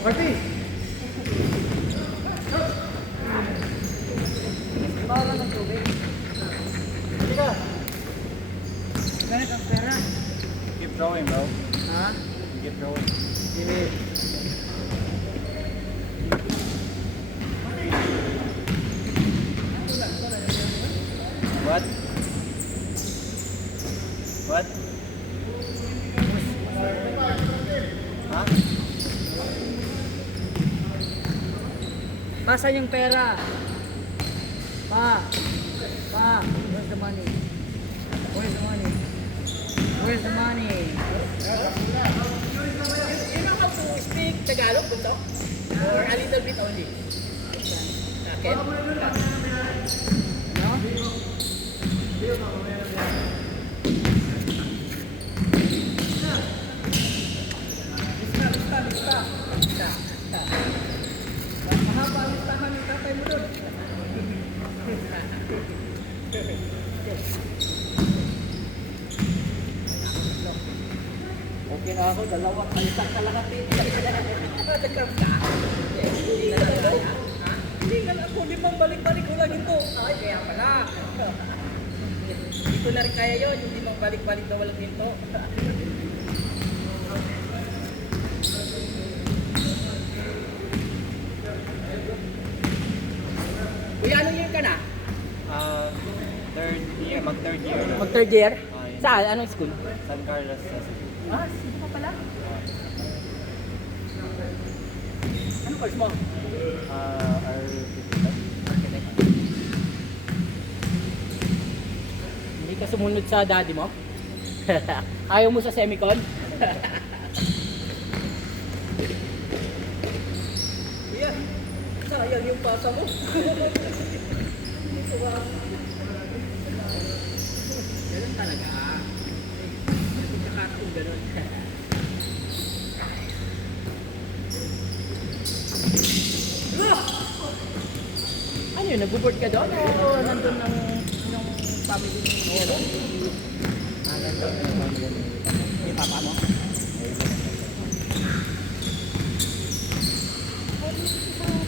Marty! Bawal ng tubig. Hindi ka! Ganit ang pera. Keep throwing, bro. Ha? Keep throwing. Sige. What? What? Ha? Pasan yung pera. Pa. Where's the money? Where's the money? Where's the money? You know how to speak Tagalog, Bunso? Or a little bit only? Okay. No? Mahaba ang listahan ng tatay mo doon. Okay na ako, dalawang kalitan talaga titi. Nagkaroon ka? Hindi na lang. Hindi nga lang ako. Limang balik-balik ko lang ito. Ay, kaya pala. Hindi ko na rin kaya yun. Yung limang balik-balik na walang hinto. Kuya, anong year ka na? Third year, mag-third year. Mag-third year? Yun. Saan? Anong school? San Carlos, SSD. Ah, sino ka pala? Anong course mo? Hindi ka sumunod sa daddy mo? Ayaw mo sa semicon? Kuya, sayang yung pasa mo. Ganun talaga. Nakakatong ganun. Ano yun? Nag-board ka doon? O nandun ng family mo? Nandun ng family mo. May papa mo?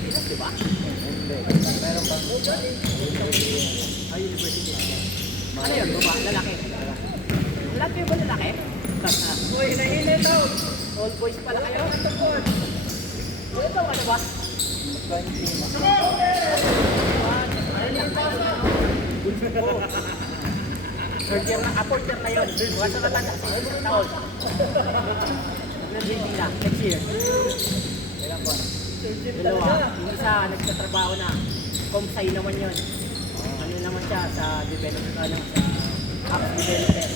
Pinas, diba? Hindi. Meron pa. Ay, university. Ano yun? Baba? Lalaki? Lalaki ba lalaki? Uy, nahihili daw. All boys pala kayo? Ano daw? Ano ba? Third year na, fourth year na yun. Bukas na matanda sa isang taon. Graduating na, next year. Ilang buwan? Dalawa. Yung isa, nagtatrabaho na. Comsci naman yun. Ano naman siya sa developer, sa app developer.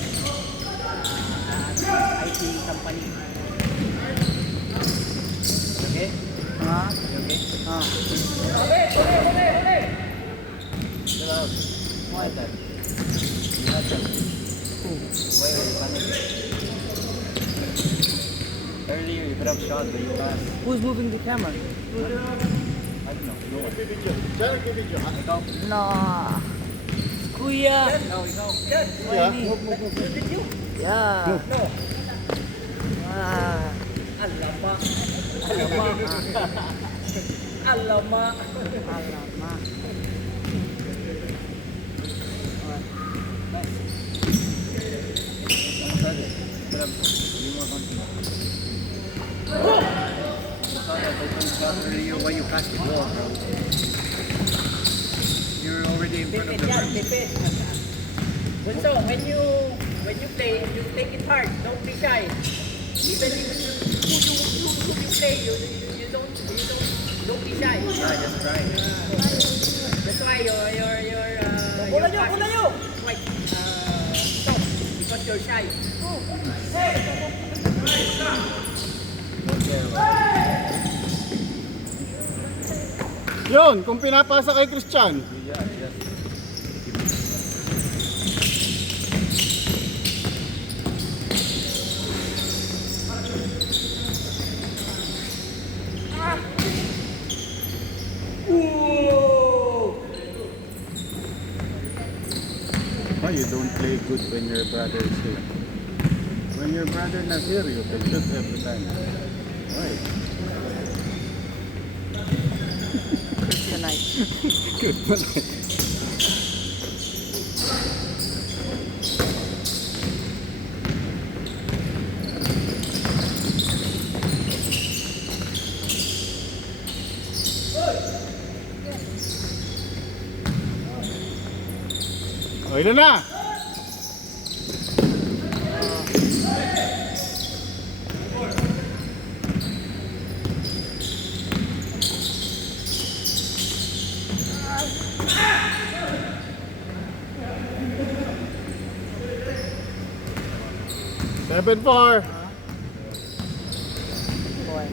IT company. Okay? Ha? Okay? Ha? Chill out. Why that? You have that. Why are you running? Earlier you could have shot, but you passed. Who's moving the camera? I don't know. No one. Ikaw? No. Kuya. Ikaw, ikaw. Why me? Yeah. No. Ah. Alama. Alama. Alama. Alama. Could have be more confident. You saw that open shot earlier when you passed the ball, bro. You're already in front of Tipid the yan, bench. tipid. Bunso, when you play, you take it hard. Don't be shy. Even who you play, you don't be shy. Yeah, just try. That's why your pass is quite soft because you're shy. Don't care about Yun, kung pinapasa kay Christian. it. Yeah, yes. Why you don't play good when your brother is here? When your brother not here, you can shoot every time. Why? the night. Good man. Oh, ilan na? Seven four. Boy.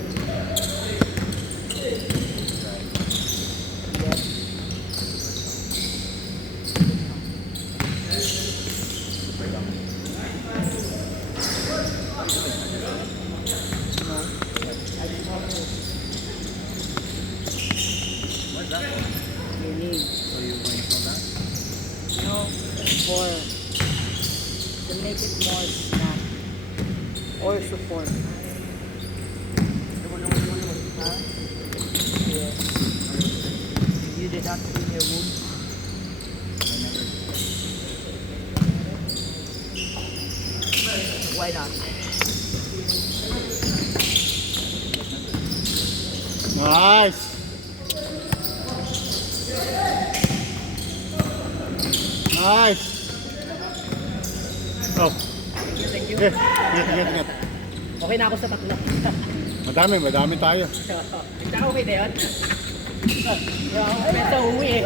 Meaning, So you going for that? no, for to make it more snap or support. Huh? Yes. You did not clean your wound. I never. Why not? Nice. Nice. Oh, Thank you. ingat. Okay na ako sa tatlo. Madami tayo. Tsaka okay na yun. Medyo uwi eh.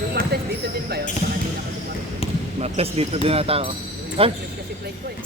Yung Martes dito din ba yun? Baka di na ako lumakas. Matest dito din na tao. Ay, Kasi flight ko eh.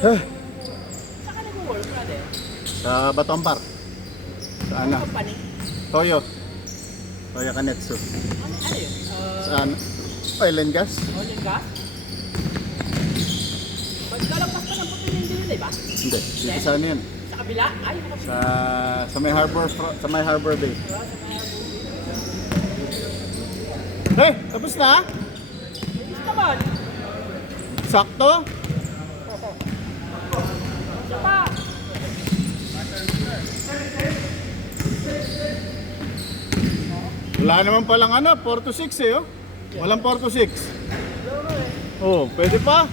Saan ka nag-work, brother? Sa Baton Park. Sa ano? Company? Toyo. Toyo Kanetsu. Ano yun? Saan? Oil and gas? Oil and gas? Pagkalagpas pa ng puti na hindi nila, ba? Hindi. Dito sa ano yan? Sa kabila? Ay, yung Sa may harbor, sa may Harbor Bay. Hey, tapos na? Bilis naman. Sakto? Isa pa. Wala naman palang ano, 4 to 6 eh oh. Walang 4 to 6. Oh, pwede pa?